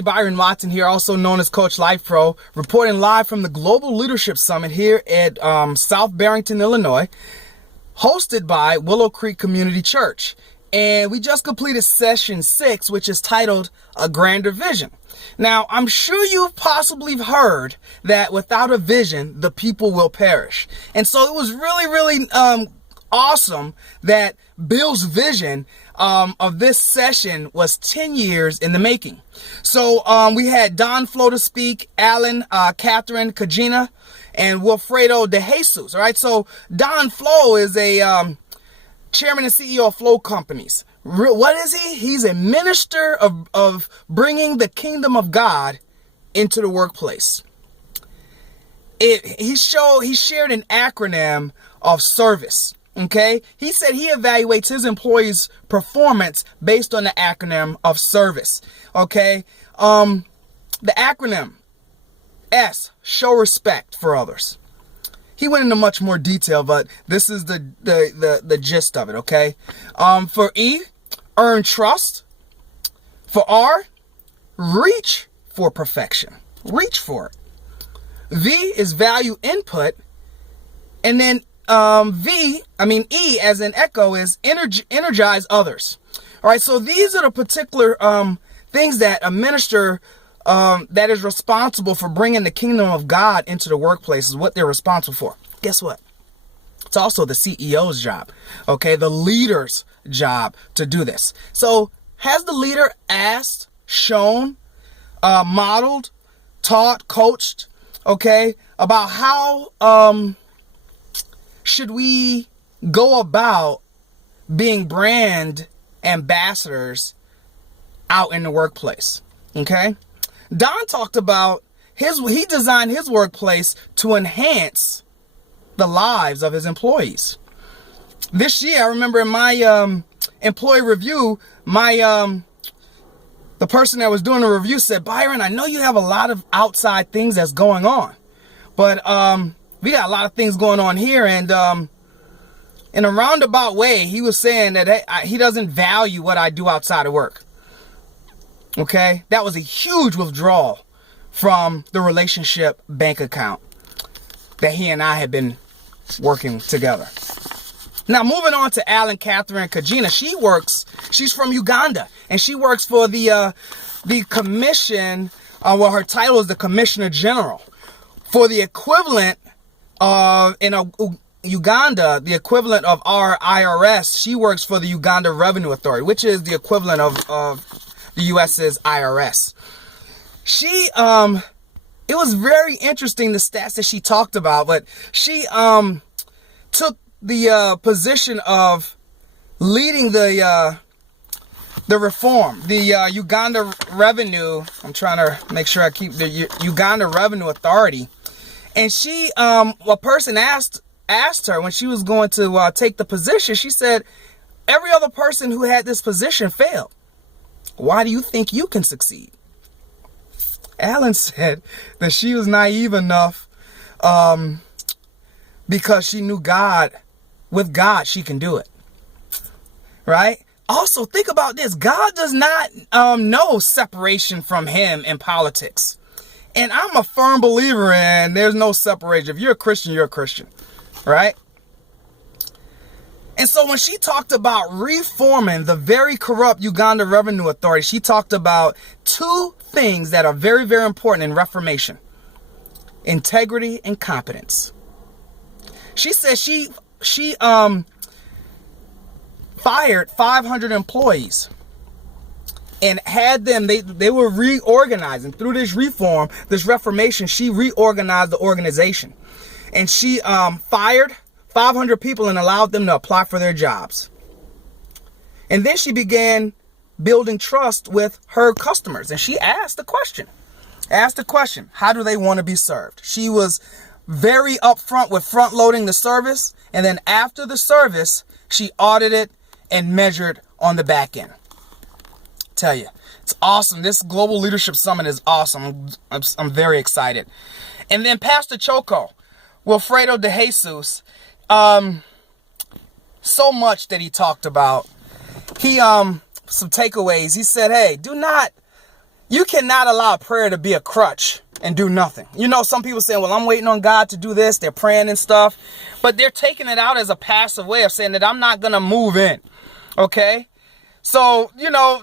Byron Watson here, also known as Coach Life Pro, reporting live from the Global Leadership Summit here at South Barrington, Illinois, hosted by Willow Creek Community Church. And we just completed session 6, which is titled A Grander Vision. Now, I'm sure you've possibly heard that without a vision, the people will perish. And so it was really awesome that Bill's vision of this session was 10 years in the making. So we had Don Flo to speak, Alan, Catherine, Kajina, and Wilfredo De Jesus. All right, so Don Flo is a chairman and CEO of Flow Companies. What is he? He's a minister of bringing the kingdom of God into the workplace. He shared an acronym of service. Okay, he said he evaluates his employees' performance based on the acronym of service. Okay, the acronym S, show respect for others. He went into much more detail, but this is the gist of it. Okay, for E, earn trust. For R, reach for perfection. Reach for it. V is value input, and then E as in echo is energize others. All right, so these are the particular things that a minister that is responsible for bringing the kingdom of God into the workplace is what they're responsible for. Guess what? It's also the CEO's job, okay, the leader's job to do this. So has the leader asked, shown, modeled, taught, coached, okay, about how should we go about being brand ambassadors out in the workplace? Okay. Don talked about he designed his workplace to enhance the lives of his employees. This year, I remember in my employee review, the person that was doing the review said, "Byron, I know you have a lot of outside things that's going on, but we got a lot of things going on here," and in a roundabout way, he was saying that he doesn't value what I do outside of work. Okay, that was a huge withdrawal from the relationship bank account that he and I had been working together. Now, moving on to Alan, Catherine, Kajina. She's from Uganda, and she works for the commission. Her title is the Commissioner General. For the equivalent of Uganda, the equivalent of our IRS, she works for the Uganda Revenue Authority, which is the equivalent of the US's IRS. It was very interesting, the stats that she talked about, but she took the position of leading the reform, the Uganda Revenue. I'm trying to make sure I keep the Uganda Revenue Authority. And a person asked her when she was going to take the position, she said, every other person who had this position failed. Why do you think you can succeed? Alan said that she was naive enough because she knew God. With God, she can do it. Right? Also, think about this. God does not know separation from him in politics. And I'm a firm believer in there's no separation. If you're a Christian, you're a Christian, right? And so when she talked about reforming the very corrupt Uganda Revenue Authority, she talked about two things that are very, very important in reformation: integrity and competence. She said she fired 500 employees and had them, they were reorganizing through this reform, this reformation. She reorganized the organization, and she fired 500 people and allowed them to apply for their jobs. And then she began building trust with her customers, and she asked the question, how do they want to be served? She was very upfront with front loading the service, and then after the service, she audited and measured on the back end. Tell you, it's awesome. This Global Leadership Summit is awesome. I'm very excited. And then Pastor Choco, Wilfredo De Jesus, so much that he talked about. He some takeaways. He said, hey, do not You cannot allow prayer to be a crutch and do nothing. You know, some people saying, well, I'm waiting on God to do this. They're praying and stuff, but they're taking it out as a passive way of saying that I'm not going to move in. Okay. So, you know,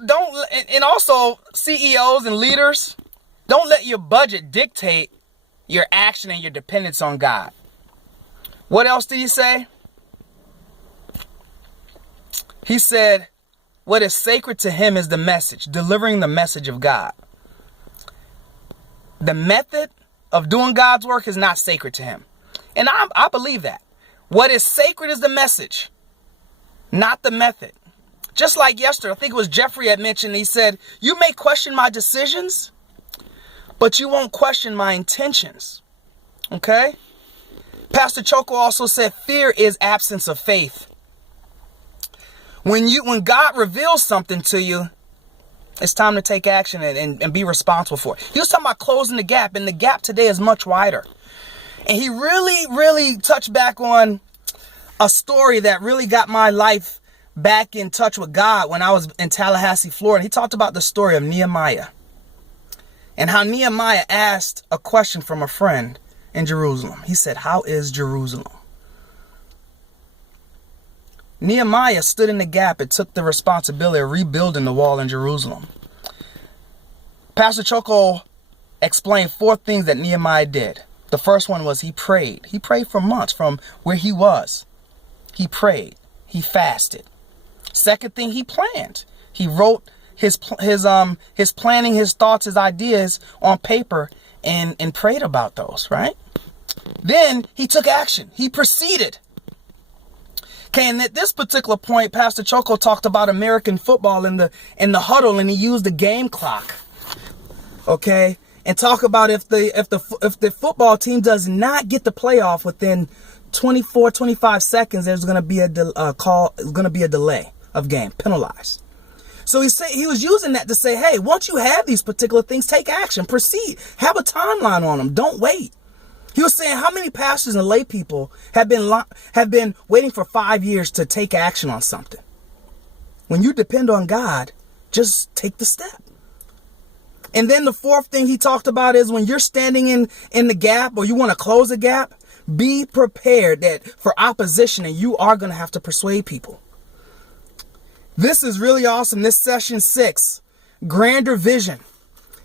and also CEOs and leaders, don't let your budget dictate your action and your dependence on God. What else did he say? He said, what is sacred to him is the message, delivering the message of God. The method of doing God's work is not sacred to him. And I believe that. What is sacred is the message, not the method. Just like yesterday, I think it was Jeffrey had mentioned, he said, you may question my decisions, but you won't question my intentions. Okay? Pastor Choco also said, fear is absence of faith. When God reveals something to you, it's time to take action and be responsible for it. He was talking about closing the gap, and the gap today is much wider. And he really touched back on a story that really got my life back in touch with God when I was in Tallahassee, Florida. He talked about the story of Nehemiah and how Nehemiah asked a question from a friend in Jerusalem. He said, how is Jerusalem? Nehemiah stood in the gap and took the responsibility of rebuilding the wall in Jerusalem. Pastor Choco explained 4 things that Nehemiah did. The first one was he prayed. He prayed for months from where he was. He prayed. He fasted. Second thing, he planned. He wrote his planning, his thoughts, his ideas on paper and prayed about those, right? Then he took action. He proceeded. Okay, and at this particular point, Pastor Choco talked about American football in the huddle, and he used the game clock. Okay, and talk about if the football team does not get the playoff within 25 seconds, there's going to be a delay of game, penalized. So he was using that to say, hey, once you have these particular things, take action, proceed, have a timeline on them, don't wait. He was saying how many pastors and lay people have been waiting for 5 years to take action on something. When you depend on God, just take the step. And then the fourth thing he talked about is when you're standing in the gap or you want to close a gap, be prepared that for opposition and you are going to have to persuade people. This is really awesome. This session 6, Grander Vision.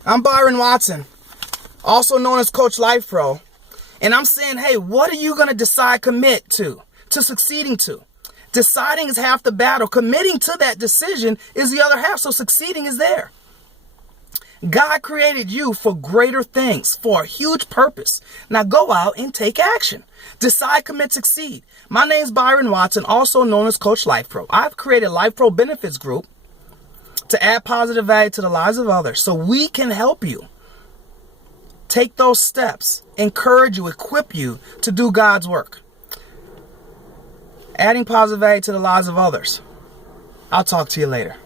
I'm Byron Watson, also known as Coach Life Pro. And I'm saying, hey, what are you going to commit to succeeding to? Deciding is half the battle. Committing to that decision is the other half. So succeeding is there. God created you for greater things, for a huge purpose. Now go out and take action. Decide, commit, succeed. My name's Byron Watson, also known as Coach Life Pro. I've created Life Pro Benefits Group to add positive value to the lives of others so we can help you take those steps, encourage you, equip you to do God's work. Adding positive value to the lives of others. I'll talk to you later.